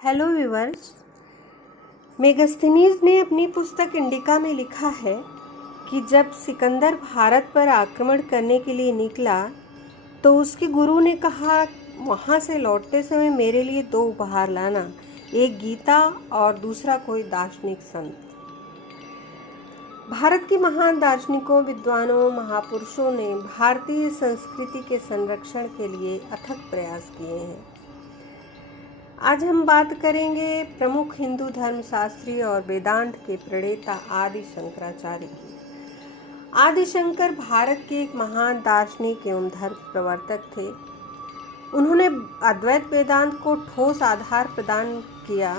Hello viewers. Megasthenes ने अपनी पुस्तक इंडिका में लिखा है कि जब सिकंदर भारत पर आक्रमण करने के लिए निकला तो उसके गुरु ने कहा, वहाँ से लौटते समय मेरे लिए 2 उपहार लाना, एक गीता और दूसरा कोई दार्शनिक संत। भारत के महान दार्शनिकों, विद्वानों, महापुरुषों ने भारतीय संस्कृति के संरक्षण के लिए अथक प्रयास किए हैं। आज हम बात करेंगे प्रमुख हिंदू धर्मशास्त्री और वेदांत के प्रणेता आदि शंकराचार्य की। आदि शंकर भारत के एक महान दार्शनिक एवं धर्म प्रवर्तक थे। उन्होंने अद्वैत वेदांत को ठोस आधार प्रदान किया,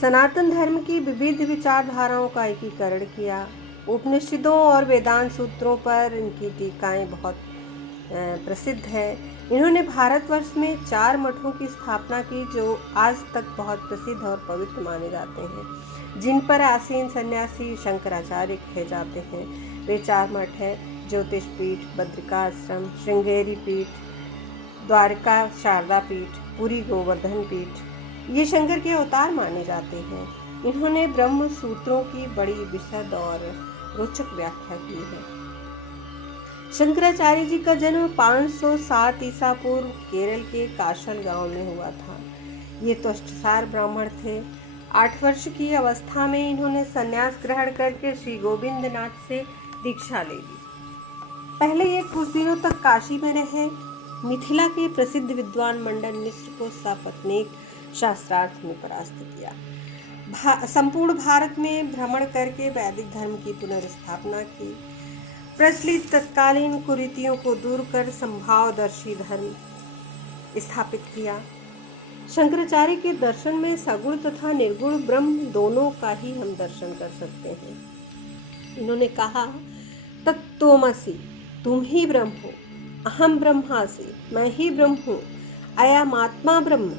सनातन धर्म की विविध विचारधाराओं का एकीकरण किया। उपनिषदों और वेदांत सूत्रों पर इनकी टीकाएं बहुत प्रसिद्ध है। इन्होंने भारतवर्ष में 4 मठों की स्थापना की जो आज तक बहुत प्रसिद्ध और पवित्र माने जाते हैं, जिन पर आसीन सन्यासी शंकराचार्य कहे जाते हैं। वे 4 मठ हैं: ज्योतिष पीठ, बद्रिकाश्रम, श्रृंगेरी पीठ, द्वारका शारदा पीठ, पुरी गोवर्धन पीठ। ये शंकर के अवतार माने जाते हैं। इन्होंने ब्रह्म सूत्रों की बड़ी विशद और रोचक व्याख्या की है। शंकराचार्य जी का जन्म 507 ईसा पूर्व केरल के काशल गांव में हुआ था। ये तुष्टसार ब्राह्मण थे। 8 वर्ष की अवस्था में इन्होंने संन्यास ग्रहण करके श्री गोविंदनाथ से दीक्षा ले ली। पहले ये कुछ दिनों तक काशी में रहे। मिथिला के प्रसिद्ध विद्वान मंडन मिश्र को सपत्नीक शास्त्रार्थ में परास्त किया। संपूर्ण भारत में भ्रमण करके वैदिक धर्म की पुनर्स्थापना की। प्रचलित तत्कालीन कुरीतियों को दूर कर संभावदर्शी धर्म स्थापित किया। शंकराचार्य के दर्शन में सगुण तथा निर्गुण ब्रह्म दोनों का ही हम दर्शन कर सकते हैं। इन्होंने कहा, तत्त्वमसि, तुम ही ब्रह्म हो, अहम ब्रह्मासि, मैं ही ब्रह्म हूँ, अयम आत्मा ब्रह्म,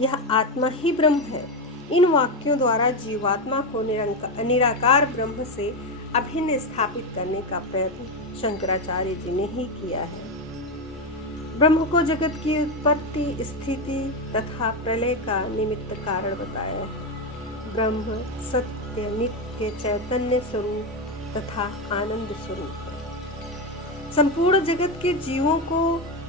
यह आत्मा ही ब्रह्म है। इन वाक्यों द्वारा जीवात्मा को निराकार ब्रह्म से अभिन्न स्थापित करने का प्रयत्न शंकराचार्य जी ने ही किया है। ब्रह्म को जगत की उत्पत्ति, स्थिति तथा प्रलय का निमित्त कारण बताया है। ब्रह्म सत्य, नित्य, चैतन्य स्वरूप तथा आनंद स्वरूप है। संपूर्ण जगत के जीवों को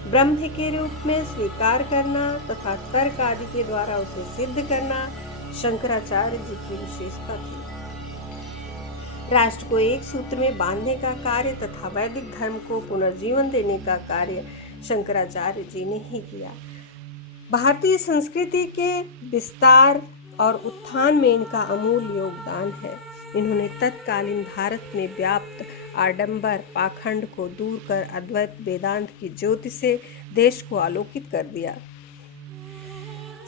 ब्रह्म के रूप में स्वीकार करना तथा तर्क आदि के द्वारा उसे सिद्ध करना शंकराचार्य जी की विशेषता थी। राष्ट्र को एक सूत्र में बांधने का कार्य तथा वैदिक धर्म को पुनर्जीवन देने का कार्य शंकराचार्य जी ने ही किया। भारतीय संस्कृति के विस्तार और उत्थान में इनका अमूल्य योगदान है। इन्होंने तत्कालीन भारत में व्याप्त आडंबर, पाखंड को दूर कर अद्वैत वेदांत की ज्योति से देश को आलोकित कर दिया।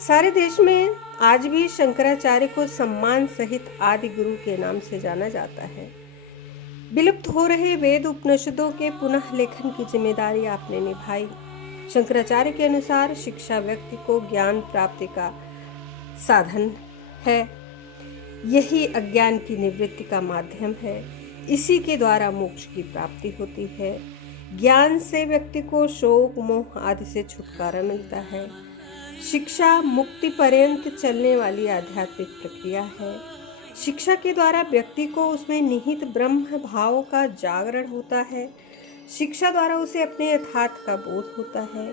सारे देश में आज भी शंकराचार्य को सम्मान सहित आदि गुरु के नाम से जाना जाता है। विलुप्त हो रहे वेद उपनिषदों के पुनः लेखन की जिम्मेदारी आपने निभाई। शंकराचार्य के अनुसार शिक्षा व्यक्ति को ज्ञान प्राप्ति का साधन है। यही अज्ञान की निवृत्ति का माध्यम है। इसी के द्वारा मोक्ष की प्राप्ति होती है। ज्ञान से व्यक्ति को शोक, मोह आदि से छुटकारा मिलता है। शिक्षा मुक्ति पर्यंत चलने वाली आध्यात्मिक प्रक्रिया है। शिक्षा के द्वारा व्यक्ति को उसमें निहित ब्रह्म भाव का जागरण होता है। शिक्षा द्वारा उसे अपने यथार्थ का बोध होता है।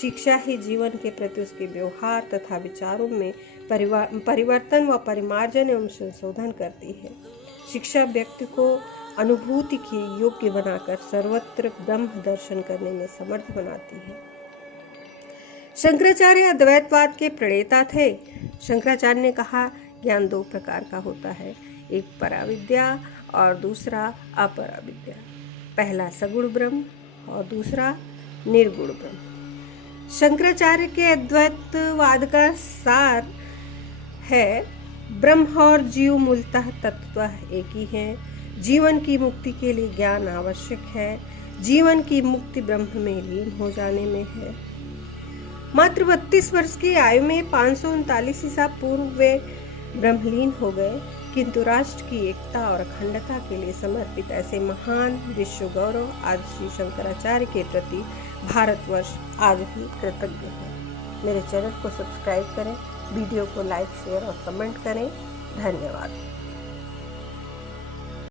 शिक्षा ही जीवन के प्रति उसके व्यवहार तथा विचारों में परिवर्तन व परिमार्जन एवं संशोधन करती है। शिक्षा व्यक्ति को अनुभूति की योग्य बनाकर सर्वत्र ब्रह्म दर्शन करने में समर्थ बनाती है। शंकराचार्य अद्वैतवाद के प्रणेता थे। शंकराचार्य ने कहा, ज्ञान 2 प्रकार का होता है, एक पराविद्या और दूसरा अपराविद्या। पहला सगुण ब्रह्म और दूसरा निर्गुण ब्रह्म। शंकराचार्य के अद्वैतवाद का सार है, ब्रह्म और जीव मूलतः तत्वतः एक ही हैं। जीवन की मुक्ति के लिए ज्ञान आवश्यक है। जीवन की मुक्ति ब्रह्म में लीन हो जाने में है। मात्र 32 वर्ष की आयु में 539 ईसा पूर्व वे ब्रह्मलीन हो गए, किंतु राष्ट्र की एकता और अखंडता के लिए समर्पित ऐसे महान विश्व गौरव आज श्री शंकराचार्य के प्रति भारतवर्ष आज भी कृतज्ञ है। मेरे चैनल को सब्सक्राइब करें। वीडियो को लाइक, शेयर और कमेंट करें। धन्यवाद।